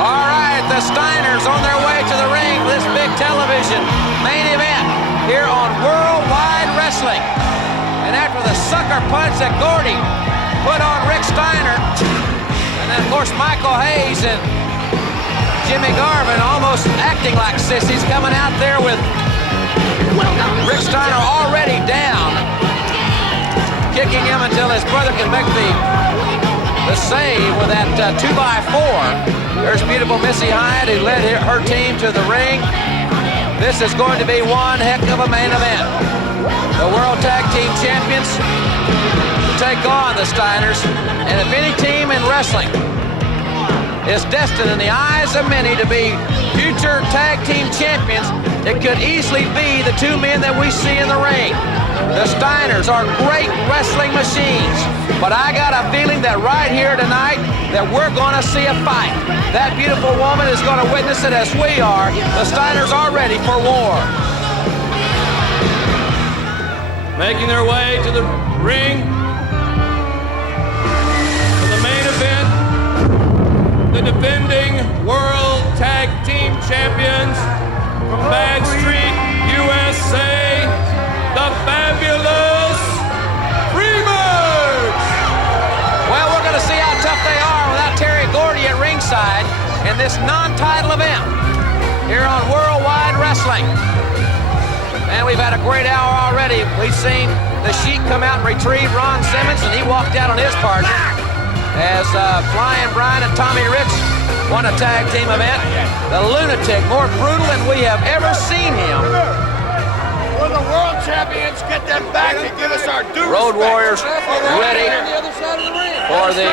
All right, the Steiners on their way to the ring for this big television main event here on Worldwide Wrestling. And after the sucker punch that Gordy put on Rick Steiner, and then of course Michael Hayes and Jimmy Garvin almost acting like sissies, coming out there with Rick Steiner already down, kicking him until his brother can make the save with that 2x4. There's beautiful Missy Hyatt, who led her team to the ring. This is going to be one heck of a main event. The World Tag Team Champions take on the Steiners, and if any team in wrestling is destined in the eyes of many to be future tag team champions, it could easily be the two men that we see in the ring. The Steiners are great wrestling machines, but I got a feeling that right here tonight that we're going to see a fight. That beautiful woman is going to witness it as we are. The Steiners are ready for war. Making their way to the ring for the main event, the defending World Tag Team Champions from Bag Street, USA, the fabulous Freebirds! Well, we're going to see how tough they are without Terry Gordy at ringside in this non-title event here on Worldwide Wrestling. And we've had a great hour already. We've seen the Sheik come out and retrieve Ron Simmons, and he walked out on his partner as Flying Brian and Tommy Rich won a tag team event. The Lunatic, more brutal than we have ever seen him. We're the world champions. Get them back and give us our due Road respect. Warriors ready for the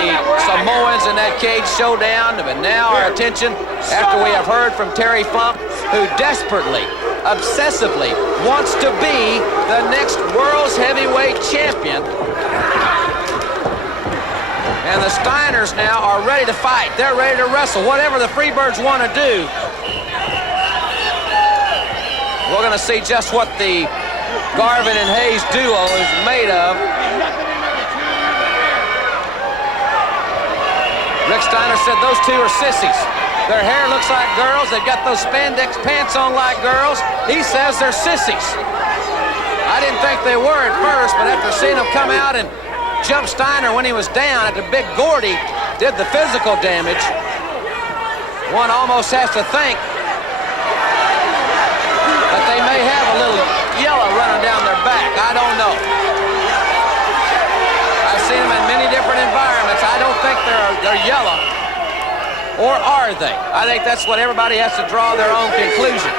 Samoans in that cage showdown. But now our attention, after we have heard from Terry Funk, who desperately, obsessively wants to be the next world's heavyweight champion. And the Steiners now are ready to fight. They're ready to wrestle, whatever the Freebirds want to do. We're going to see just what the Garvin and Hayes duo is made of. Rick Steiner said those two are sissies. Their hair looks like girls. They've got those spandex pants on like girls. He says they're sissies. I didn't think they were at first, but after seeing them come out and jump Steiner when he was down after Big Gordy did the physical damage, one almost has to think that they may have a little yellow running down their back. I don't know. I've seen them in many different environments. I don't think they're yellow. Or are they? I think that's what everybody has to draw their own conclusion.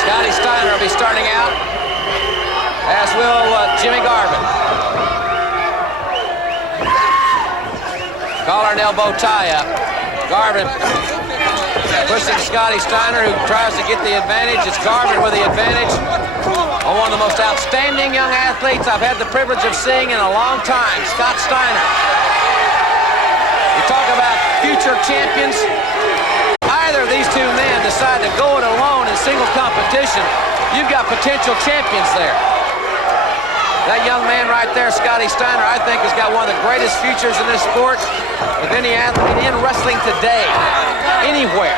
Scotty Steiner will be starting out, as will Jimmy Garvin. Collar and elbow tie-up. Garvin pushing Scotty Steiner, who tries to get the advantage. It's Garvin with the advantage on one of the most outstanding young athletes I've had the privilege of seeing in a long time, Scott Steiner. You talk about future champions. Either of these two men decide to go it alone in single competition, you've got potential champions there. That young man right there, Scotty Steiner, I think has got one of the greatest futures in this sport of any athlete in wrestling today, anywhere.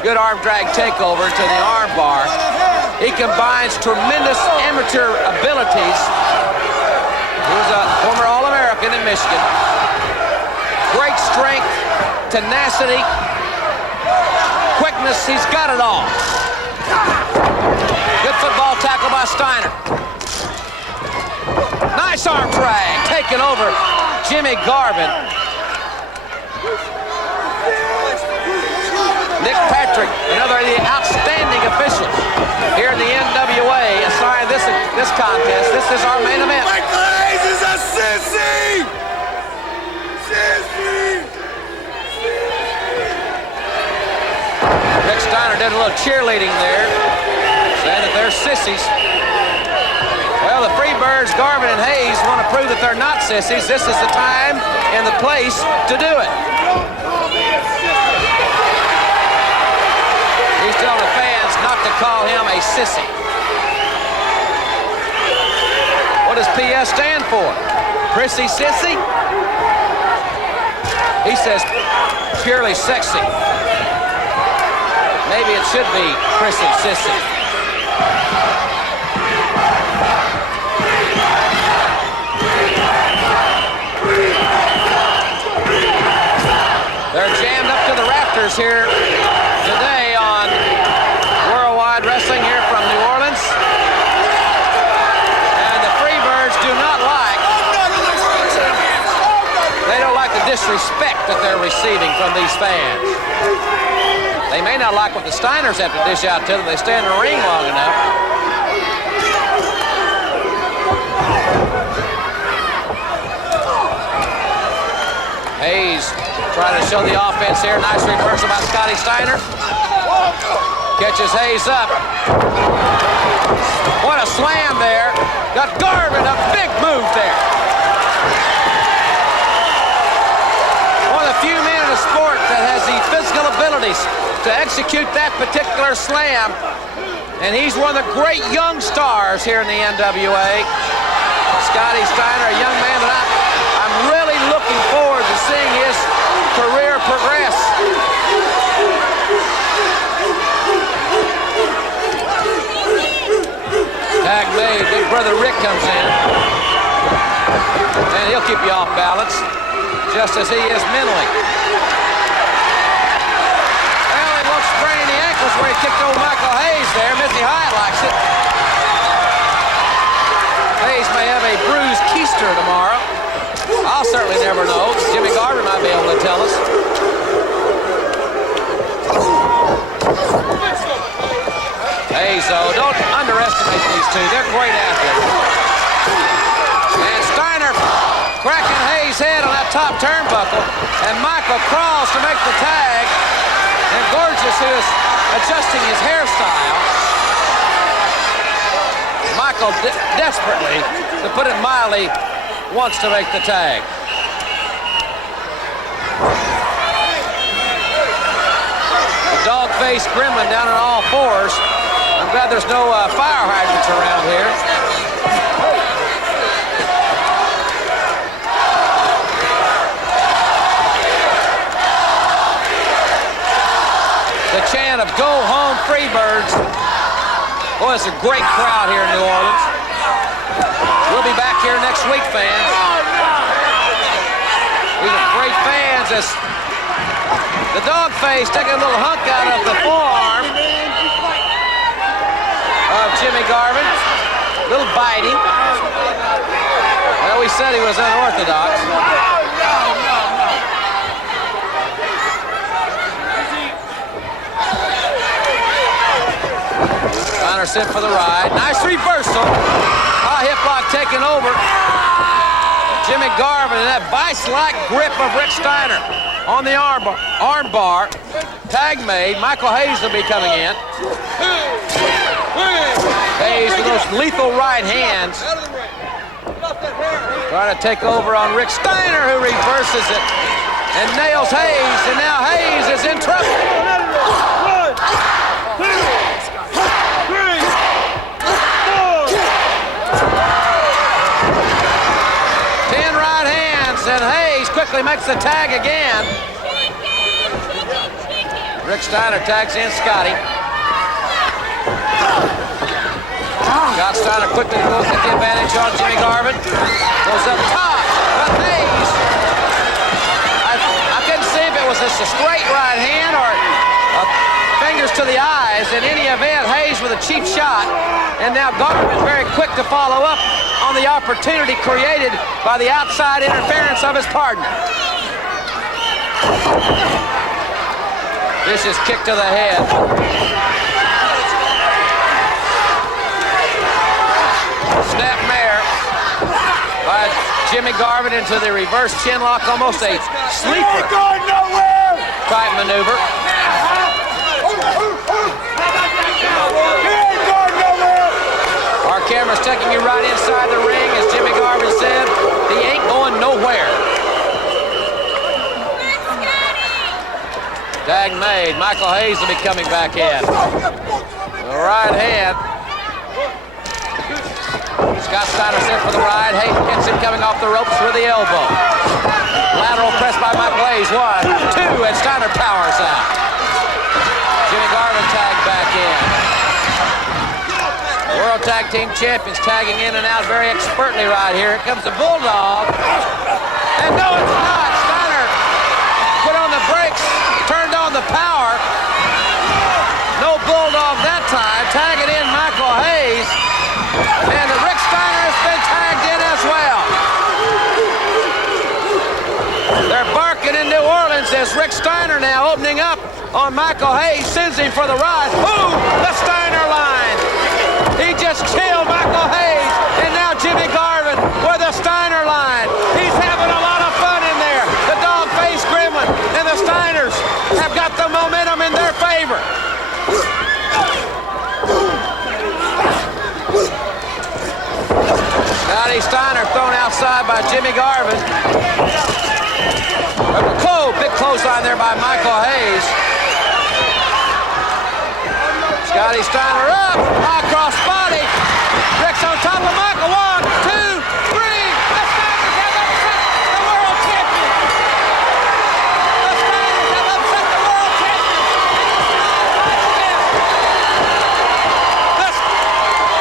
Good arm drag takeover to the arm bar. He combines tremendous amateur abilities. He was a former All-American in Michigan. Great strength, tenacity, quickness, he's got it all. Good football tackle by Steiner. Nice arm drag, taking over Jimmy Garvin. Nick Patrick, another of the outstanding officials here in the NWA, assigned this contest. This is our main event. Michael Hayes is a sissy! Sissy! Rick Steiner did a little cheerleading there, saying that they're sissies. Well, the Freebirds, Garvin and Hayes, want to prove that they're not sissies. This is the time and the place to do it. He's telling the fans not to call him a sissy. What does PS stand for? Prissy Sissy? He says purely sexy. Maybe it should be Prissy Sissy. They're jammed up to the rafters here today on Worldwide Wrestling here from New Orleans. And the Freebirds do not like, they don't like the disrespect that they're receiving from these fans. They may not like what the Steiners have to dish out to them. They stay in the ring long enough. Hayes trying to show the offense here. Nice reversal by Scotty Steiner. Catches Hayes up. What a slam there. Got Garvin, a big move there. One of the few men in the sport that has the physical abilities to execute that particular slam. And he's one of the great young stars here in the NWA. Scotty Steiner, a young man that I'm really looking forward to seeing his career progress. Tag made. Big brother Rick comes in. And he'll keep you off balance, just as he is mentally. Well, he won't sprain the ankles where he kicked old Michael Hayes there. Missy Hyatt likes it. Hayes may have a bruised keister tomorrow. I'll certainly never know. Jimmy Garvin might be able to tell us. Hayes, though, don't underestimate these two. They're great athletes. And Steiner cracking Hayes' head on that top turnbuckle. And Michael crawls to make the tag. And Gorgeous, who is adjusting his hairstyle. Michael desperately, to put it mildly, wants to make the tag. The dog-faced gremlin down on all fours. I'm glad there's no fire hydrants around here. The chant of "Go Home Freebirds." Boy, it's a great crowd here in New Orleans. We'll be back here next week, fans. These are great fans. As the dog face taking a little hunk out of the forearm of Jimmy Garvin. A little biting. Well, we said he was unorthodox. Steiner sent for the ride. Nice reversal. High hip lock taken over. Jimmy Garvin and that vice-like grip of Rick Steiner on the arm bar. Tag made. Michael Hayes will be coming in. Hayes with those lethal right hands. Trying to take over on Rick Steiner, who reverses it and nails Hayes. And now Hayes is in trouble. 1, 2, 3, 4. 10 right hands, and Hayes quickly makes the tag again. Rick Steiner tags in Scotty. Scott Steiner quickly goes at the advantage on Jimmy Garvin. Goes up top, but Hayes. I couldn't see if it was just a straight right hand or fingers to the eyes. In any event, Hayes with a cheap shot. And now Garvin very quick to follow up on the opportunity created by the outside interference of his partner. Vicious kick to the head. Snapmare by Jimmy Garvin into the reverse chin lock, almost a sleeper type maneuver. Our camera's taking you right inside the ring. As Jimmy Garvin said, he ain't going nowhere. Tag made. Michael Hayes will be coming back in. The right hand. Scott Steiner sent for the ride. Hayes gets him coming off the ropes with the elbow. Lateral press by Michael Hayes. 1, 2, and Steiner powers out. Jimmy Garvin tagged back in. World Tag Team Champions tagging in and out very expertly right here. Here comes the Bulldog. And no, it's not. Steiner put on the brakes, turned on the power. No Bulldog that time. Tagging in Michael Hayes. And Rick Steiner has been tagged in as well. They're barking in New Orleans as Rick Steiner now opening up on Michael Hayes, sends him for the ride. Ooh, the Steiner line. He just killed Michael Hayes, and now Jimmy Garvin with the Steiner line. He's having a lot of fun in there. The dog-faced gremlin and the Steiners have got the momentum in their favor. Scotty Steiner thrown outside by Jimmy Garvin. Big clothesline there by Michael Hayes. Scotty Steiner up, high cross body. Rick's on top of Michael. 1, 2, 3. The Steiners have upset the world champion. The Steiners have upset the world champion. This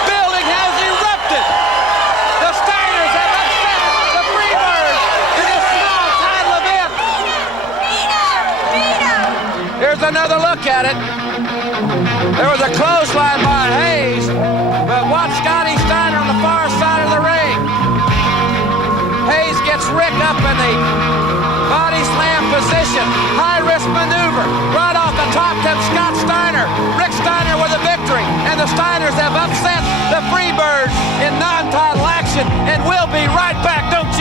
building has erupted. The Steiners have upset the Freebirds in this small title event. Here's another look at it. There was a clothesline by Hayes, but watch Scotty Steiner on the far side of the ring. Hayes gets Rick up in the body slam position. High-risk maneuver. Right off the top comes Scott Steiner. Rick Steiner with a victory. And the Steiners have upset the Freebirds in non-title action. And we'll be right back, don't you